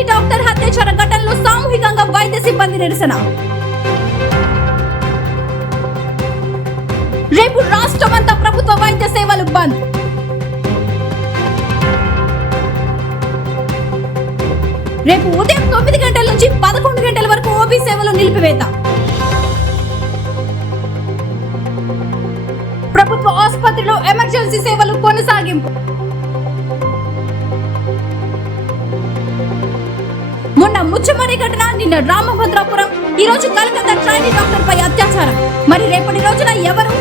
Trainee doctor హత్యాచార ఘటనలో సామూహికంగా వైద్య సిబ్బంది నిరసన. రేపు రాష్ట్రమంతా ప్రభుత్వ వైద్య సేవలు బంద్. రేపు ఉదయం 9 గంటల నుంచి 11 గంటల వరకు ఓపీ సేవలు నిలిపివేత. ప్రభుత్వ ఆసుపత్రిలో ఎమర్జెన్సీ సేవలు కొనసాగింపు. మొన్న ముచ్చమరి ఘటన, నిన్న రామభద్రాపురం, ఈ రోజు కలకత్తా ట్రైనీ డాక్టర్ పై అత్యాచారం. మరి రేపటి రోజున ఎవరు?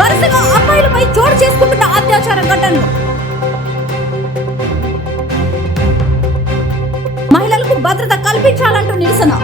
వరుసగా అమ్మాయిలపై చోటు చేసుకుంటున్న అత్యాచార ఘటనలు. మహిళలకు భద్రత కల్పించాలంటూ నిరసన.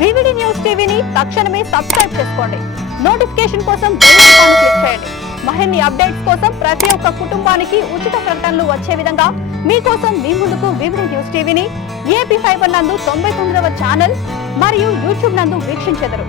వివిడి న్యూస్ టీవీని తక్షణమే సబ్స్క్రైబ్ చేసుకోండి. నోటిఫికేషన్ కోసం బెల్ ఐకాన్ క్లిక్ చేయండి. మరిన్ని అప్డేట్స్ కోసం ప్రతి ఒక్క కుటుంబానికి ఉచిత ప్రకటనలు వచ్చే విధంగా మీకోసం మీ ముందుకు వివిడి న్యూస్ టీవీని ఏపీ ఫైబర్ నందు 99వ ఛానల్ మరియు యూట్యూబ్ నందు వీక్షించెదరు.